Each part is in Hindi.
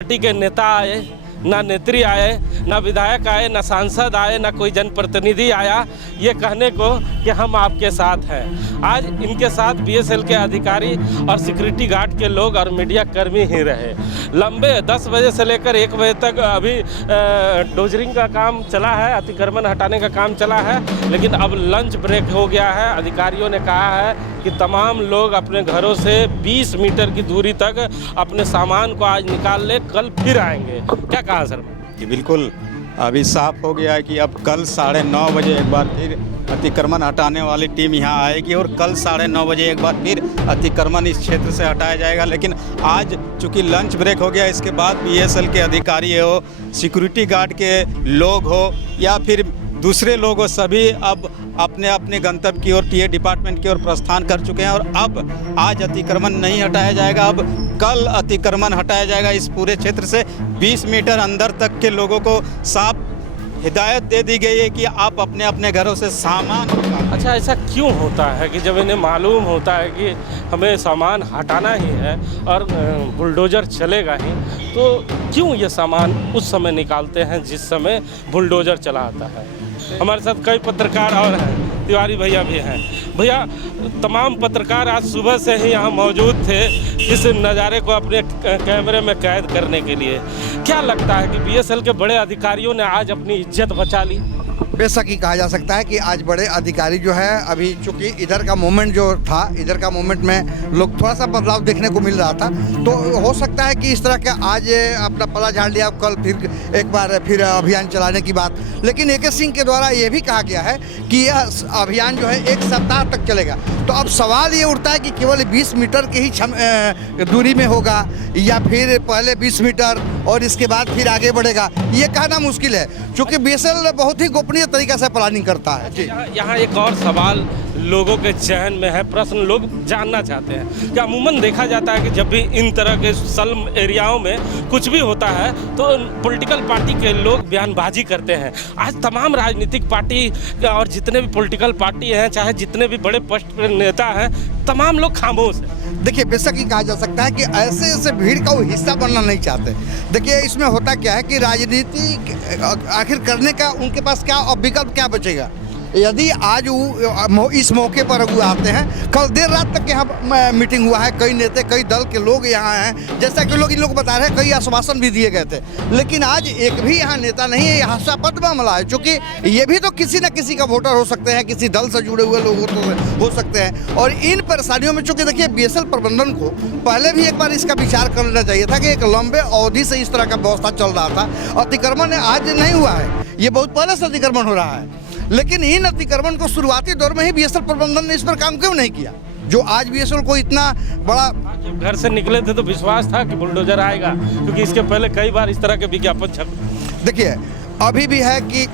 पार्टी के नेता आए, ना नेत्री आए, ना विधायक आए, ना सांसद आए, ना कोई जनप्रतिनिधि आया ये कहने को कि हम आपके साथ हैं। आज इनके साथ बीएसएल के अधिकारी और सिक्योरिटी गार्ड के लोग और मीडिया कर्मी ही रहे। लंबे 10 बजे से लेकर 1 बजे तक अभी डोजरिंग का काम चला है, अतिक्रमण हटाने का काम चला है, लेकिन अब लंच ब्रेक हो गया है। अधिकारियों ने कहा है कि तमाम लोग अपने घरों से 20 मीटर की दूरी तक अपने सामान को आज निकाल ले, कल फिर आएंगे। क्या कहा सर? जी बिल्कुल, अभी साफ हो गया है कि अब कल 9:30 बजे एक बार फिर अतिक्रमण हटाने वाली टीम यहाँ आएगी और कल 9:30 बजे एक बार फिर अतिक्रमण इस क्षेत्र से हटाया जाएगा। लेकिन आज चूंकि लंच ब्रेक हो गया, इसके बाद बीएसएल के अधिकारी हो, सिक्योरिटी गार्ड के लोग हो या फिर दूसरे लोग हो, सभी अब अपने अपने गंतव्य की ओर टीए डिपार्टमेंट की ओर प्रस्थान कर चुके हैं और अब आज अतिक्रमण नहीं हटाया जाएगा। अब कल अतिक्रमण हटाया जाएगा। इस पूरे क्षेत्र से 20 मीटर अंदर तक के लोगों को साफ हिदायत दे दी गई है कि आप अपने अपने घरों से सामान अच्छा, ऐसा क्यों होता है कि जब इन्हें मालूम होता है कि हमें सामान हटाना ही है और बुलडोज़र चलेगा ही, तो क्यों ये सामान उस समय निकालते हैं जिस समय बुलडोज़र चला आता है? हमारे साथ कई पत्रकार और हैं, तिवारी भैया भी हैं। भैया, तमाम पत्रकार आज सुबह से ही यहाँ मौजूद थे इस नज़ारे को अपने कैमरे में कैद करने के लिए। क्या लगता है कि बीएसएल के बड़े अधिकारियों ने आज अपनी इज्जत बचा ली? बेशक ही कहा जा सकता है कि आज बड़े अधिकारी जो है, अभी चूंकि इधर का मूवमेंट जो था, इधर का मूवमेंट में लोग थोड़ा सा बदलाव देखने को मिल रहा था, तो हो सकता है कि इस तरह के आज अपना पला झाड़ लिया, कल फिर एक बार फिर अभियान चलाने की बात। लेकिन AK सिंह के द्वारा ये भी कहा गया है कि यह अभियान जो है 1 सप्ताह तक चलेगा। तो अब सवाल ये उठता है कि केवल 20 मीटर की ही दूरी में होगा या फिर पहले 20 मीटर और इसके बाद फिर आगे बढ़ेगा, ये कहना मुश्किल है, क्योंकि बीएसएल बहुत ही गोपनीय तरीके से प्लानिंग करता है। यहाँ एक और सवाल लोगों के जहन में है, प्रश्न लोग जानना चाहते हैं कि अमूमन देखा जाता है कि जब भी इन तरह के स्लम एरियाओं में कुछ भी होता है तो पॉलिटिकल पार्टी के लोग बयानबाजी करते हैं। आज तमाम राजनीतिक पार्टी और जितने भी पॉलिटिकल पार्टी हैं, चाहे जितने भी बड़े पोस्ट पर नेता हैं, तमाम लोग खामोश हैं। देखिए, बेशक ही कहा जा सकता है कि ऐसे भीड़ का वो हिस्सा बनना नहीं चाहते। देखिए, इसमें होता क्या है कि राजनीति आखिर करने का उनके पास क्या विकल्प क्या बचेगा? यदि आज वो इस मौके पर वो आते हैं, कल देर रात तक यहाँ मीटिंग हुआ है, कई नेता कई दल के लोग यहाँ हैं, जैसा कि इन लोग बता रहे हैं, कई आश्वासन भी दिए गए थे, लेकिन आज एक भी यहाँ नेता नहीं है। यहाँ शपथ मामला है, क्योंकि ये भी तो किसी न किसी का वोटर हो सकते हैं, किसी दल से जुड़े हुए लोग हो सकते हैं। और इन परेशानियों में चूँकि देखिए, बीएसएल प्रबंधन को पहले भी एक बार इसका विचार कर लेना चाहिए था कि एक लंबे अवधि से इस तरह का व्यवस्था चल रहा था। अतिक्रमण आज नहीं हुआ है, ये बहुत पहले से अतिक्रमण हो रहा है, लेकिन इन अतिक्रमण को शुरुआती दौर में ही बीएसएल प्रबंधन ने इस पर काम क्यों नहीं किया, जो आज बीएसएल को इतना बड़ा। जब घर से निकले थे तो विश्वास था कि बुलडोजर आएगा, क्योंकि इसके पहले कई बार इस तरह के विज्ञापन छप। देखिए, अभी भी है कि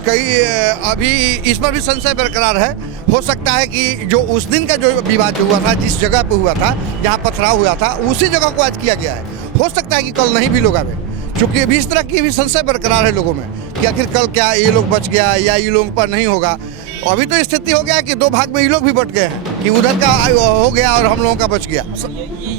अभी इस पर भी संशय बरकरार है। हो सकता है कि जो उस दिन का जो विवाद हुआ था, जिस जगह पे हुआ था, जहाँ पथराव हुआ था, उसी जगह को आज किया गया है। हो सकता है कि कल नहीं भी लोग आवे, क्योंकि अभी इस तरह की भी संशय बरकरार है लोगों में कि आखिर कल क्या ये लोग बच गया या ये लोगों पर नहीं होगा। अभी तो स्थिति हो गया कि 2 भाग में ये लोग भी बट गए हैं कि उधर का हो गया और हम लोगों का बच गया।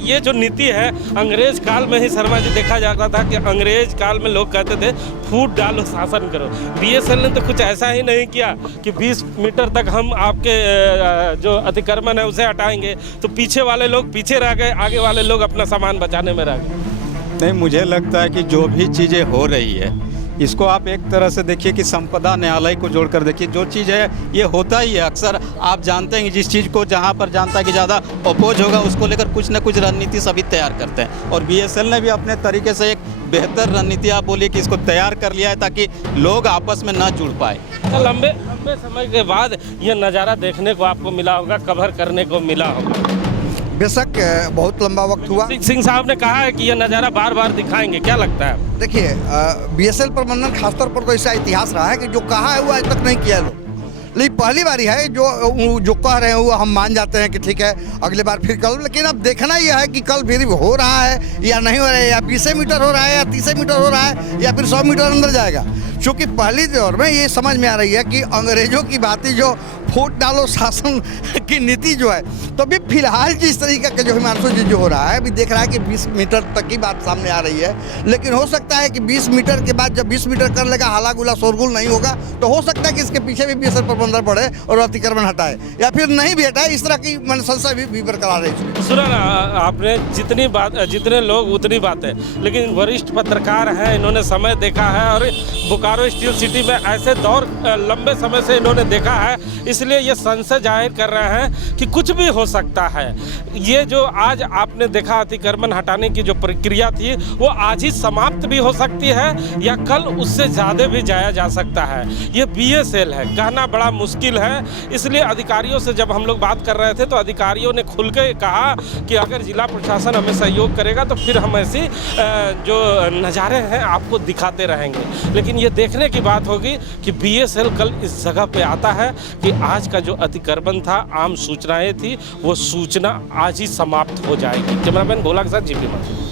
ये जो नीति है, अंग्रेज काल में ही शर्मा जी देखा जाता था कि अंग्रेज काल में लोग कहते थे फूट डालो शासन करो। बीएसएल ने तो कुछ ऐसा ही नहीं किया कि 20 मीटर तक हम आपके जो अतिक्रमण है उसे हटाएंगे, तो पीछे वाले लोग पीछे रह गए, आगे वाले लोग अपना सामान बचाने में रह गए। नहीं, मुझे लगता है कि जो भी चीज़ें हो रही है, इसको आप एक तरह से देखिए कि संपदा न्यायालय को जोड़कर देखिए। जो चीज़ है ये होता ही है, अक्सर आप जानते हैं कि जिस चीज़ को जहाँ पर जानता है कि ज़्यादा अपोज होगा, उसको लेकर कुछ न कुछ रणनीति सभी तैयार करते हैं। और बीएसएल ने भी अपने तरीके से एक बेहतर रणनीति, आप बोलिए कि इसको तैयार कर लिया है ताकि लोग आपस में ना जुड़ पाए। लंबे समय के बाद ये नज़ारा देखने को आपको मिला होगा, कवर करने को मिला होगा। बेशक बहुत लंबा वक्त हुआ। सिंह साहब ने कहा है कि ये नज़ारा बार बार दिखाएंगे, क्या लगता है? देखिए, बीएसएल प्रबंधन खासतौर पर तो ऐसा इतिहास रहा है कि जो कहा है वो आज तक नहीं किया लोग। लेकिन पहली बारी है जो कह रहे हैं वो हम मान जाते हैं कि ठीक है, अगले बार फिर कल। लेकिन अब देखना यह है कि कल फिर हो रहा है या नहीं हो रहा है, या 20 मीटर हो रहा है या 30 मीटर हो रहा है या फिर 100 मीटर अंदर जाएगा। चूँकि पहली दौर में ये समझ में आ रही है कि अंग्रेजों की बातें जो फूट डालो शासन की नीति जो है, तो अभी फिलहाल जिस तरीके का जो हिमांशु जी जो हो रहा है, अभी देख रहा है कि 20 मीटर तक की बात सामने आ रही है, लेकिन हो सकता है कि 20 मीटर के बाद जब 20 मीटर कर लेगा, हाला गुला शोरगुल नहीं होगा, तो हो सकता है कि इसके पीछे भी बीएसएल प्रबंधन बढ़े और अतिक्रमण हटाए, या फिर नहीं भी हटाए। इस तरह की संशय भी बरकरार है। सुना ना आपने, जितनी बात, जितने लोग उतनी बातें, लेकिन वरिष्ठ पत्रकार हैं, इन्होंने समय देखा है और बोकारो स्टील सिटी में ऐसे दौर लंबे समय से इन्होंने देखा है, इसलिए ये संशय जाहिर कर रहे हैं कि कुछ भी हो सकता है। ये जो आज आपने देखा अतिक्रमण हटाने की जो प्रक्रिया थी, वो आज ही समाप्त भी हो सकती है या कल उससे ज़्यादा भी जाया जा सकता है। ये बीएसएल है, कहना बड़ा मुश्किल है। इसलिए अधिकारियों से जब हम लोग बात कर रहे थे तो अधिकारियों ने खुल के कहा कि अगर जिला प्रशासन हमें सहयोग करेगा तो फिर हम ऐसी जो नज़ारे हैं आपको दिखाते रहेंगे। लेकिन ये देखने की बात होगी कि बीएसएल कल इस जगह पे आता है कि आज का जो अतिक्रमण था, आम सूचनाएं थी, वो सूचना आज ही समाप्त हो जाएगी। कैमरामैन गोला के साथ जीपी।